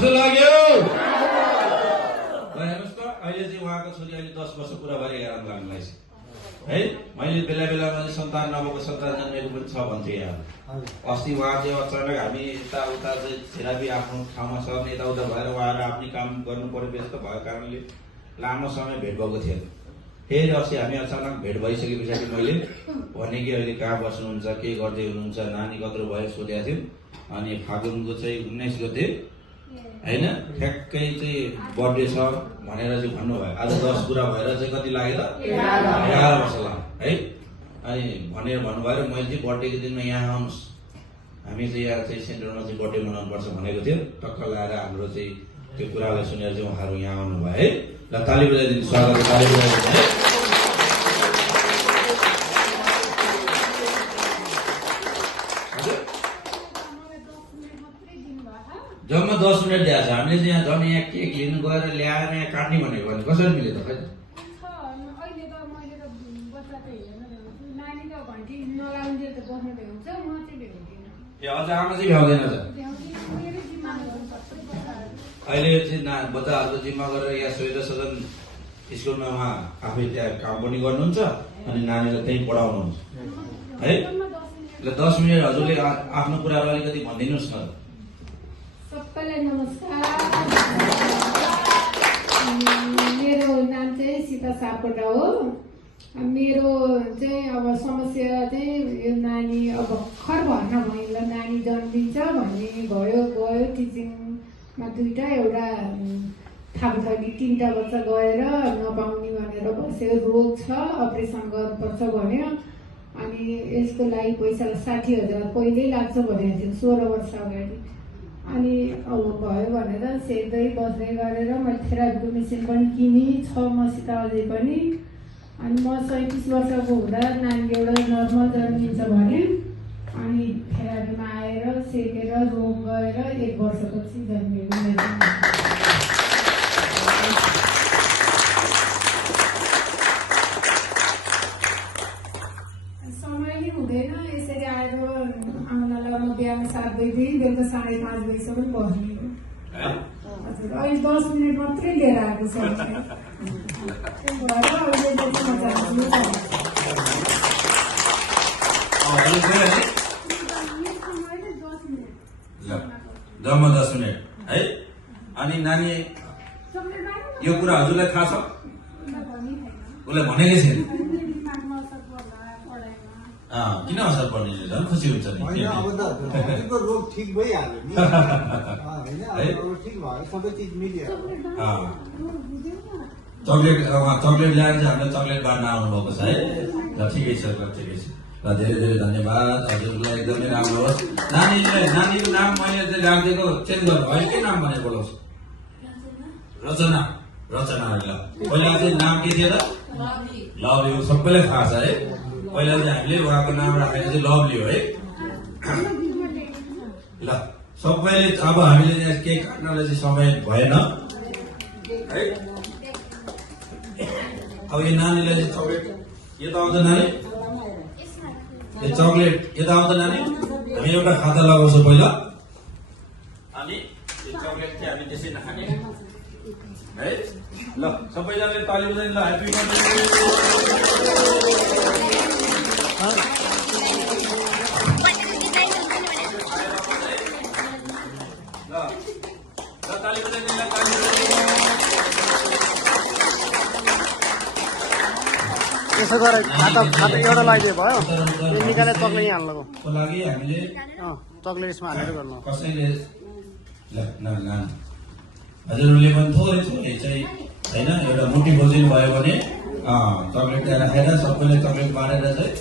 कस्तो लाग्यो हेर्नुहोस् त अहिले चाहिँ उहाँको छोरी अहिले 10 वर्ष पुरा भएर 11 लाग्नुलाई है। मैले बेला बेलामा चाहिँ सन्तान नभएको सन्तान जन्मेको पनि छ भन्थे यहाँ। अस्ति उहाँ चाहिँ अचानक हामी यताउता चाहिँ थेरापी आफ्नो ठाउँमा छ भने यताउता भएर उहाँहरू आफ्नै काम गर्नु पर्यो, व्यस्त भएको कारणले लामो समय भेट भएको थिएन। फेरि अस्ति हामी अचानक भेट भइसके पछाडि मैले भने कि अहिले कहाँ बस्नुहुन्छ, के गर्दै हुनुहुन्छ, नानी कत्रो भयो सोधेको थियौँ। अनि फागुनको चाहिँ 19 गते होइन ठ्याक्कै चाहिँ बर्थडे छ भनेर चाहिँ भन्नुभयो। आज 10 पुरा भएर चाहिँ कति लाग्यो त 11 वर्ष लाग्यो है। अनि भनेर भन्नुभयो मैले चाहिँ बर्थडेको दिनमा यहाँ आउनुहोस्, हामी चाहिँ यहाँ चाहिँ सेन्टरमा चाहिँ बर्थडे मनाउनु पर्छ भनेको थियो। टक्क लगाएर हाम्रो चाहिँ त्यो कुरालाई सुनेर चाहिँ उहाँहरू यहाँ आउनुभयो है। ल ताली बजाइदिनु, स्वागत ताली बजाइदिनु है। जम्मा 10 मिनट दिएको छ हामीले चाहिँ यहाँ झन् यहाँ केक लिनु गएर ल्याएर यहाँ काट्ने भनेको भने कसरी मिल्यो त खै? ए अझ आमा चाहिँ भ्याउँदैन त अहिले चाहिँ बच्चाहरूको जिम्मा गरेर यहाँ सोहेद सदन स्कुलमा उहाँ आफै त्यहाँ काम पनि गर्नुहुन्छ अनि नानीलाई त्यहीँ पढाउनुहुन्छ है। ल 10 मिनट हजुरले आफ्नो कुराहरू अलिकति भनिदिनुहोस् न। सबैलाई नमस्कार। मेरो नाम चाहिँ सीता सापकोटा हो। मेरो चाहिँ अब समस्या चाहिँ यो नानी अब भर्खर भर्ना भयो, नानी जन्मिन्छ भन्ने भयो गयो। टिचिङमा 2टा एउटा थापथली 3टा बच्चा गएर नपाउने भनेर बस्यो। रोग छ, अपरेसन गर्नुपर्छ भन्यो। अनि यसको लागि पैसा 60,000 पहिल्यै लाग्छ भनेको थियो 16 वर्ष अगाडि। अनि अब भयो भनेर सेक्दै बस्दै गरेर मैले थेरापीको मेसिन पनि किनी 6 मसित अझै पनि। अनि म 37 वर्षको हुँदा नानी एउटा नर्मल जन्मिन्छ भने अनि थेरापीमा आएर सेकेर रोग गएर 1 वर्षपछि जन्मिएको मेरो समय नै हुँदैन। यसरी आएर आउनलाई म बिहान 7 बजीदेखि बेलुका 5:30 बजीसम्म बस्ने हो। हजुर अहिले 10 मिनट मात्रै लिएर आएको छ। जम्मा 10 मिनट है। अनि नानी यो कुरा हजुरलाई थाहा छ? उसलाई भनेकै छैन। किन असर पर्ने झन् खुसी हुन्छ नि। अब त रोग ठिक भइहाल्यो नि होइन, ठिक भयो, सबै चिज मिल्यो। चक्लेट ल्याएर चाहिँ हामीलाई चक्लेट बाँड्न आउनुभएको छ है। ल ठिकै छ, ल ठिकै छ। ल धेरै धेरै धन्यवाद हजुरलाई, एकदमै राम्रो होस्। नानीको नाम मैले चाहिँ राखिदिएको चेन्ज गर्नु भयो, के नाम भनेर बोलाउँछु? रचना। रचना ल पहिला चाहिँ नाम के थियो त? लभली। सबैलाई थाहा छ है। पहिला चाहिँ हामीले उहाँको नाम राखेको चाहिँ लभली हो है। ल सबैले अब हामीले यहाँ केक काट्नलाई चाहिँ समय भएन है। अब यो नानीलाई चाहिँ चक्लेट यता आउँछ नानी, यो चक्लेट यता आउँछ नानी। हामी एउटा खाता लगाउँछौँ पहिला अनि यो चक्लेट चाहिँ हामी त्यसै नखाने है। ल सबैजनाले ताली बजाइदिनु। ल ह्याप्पी बर्थडे। त्यसो गरेर खाता एउटा लगाइदिए भयो। यो निकालेर चक्लेट यहाँ हाल्नुको लागि हामीले चक्लेट यसमा हालेर गर्नु। कसैले हजुरहरूले पनि थोरै थोरै चाहिँ होइन एउटा मुठी बोजिनु भयो भने चक्लेट त्यहाँ राखेर सबैले चक्लेट बाँडेर चाहिँ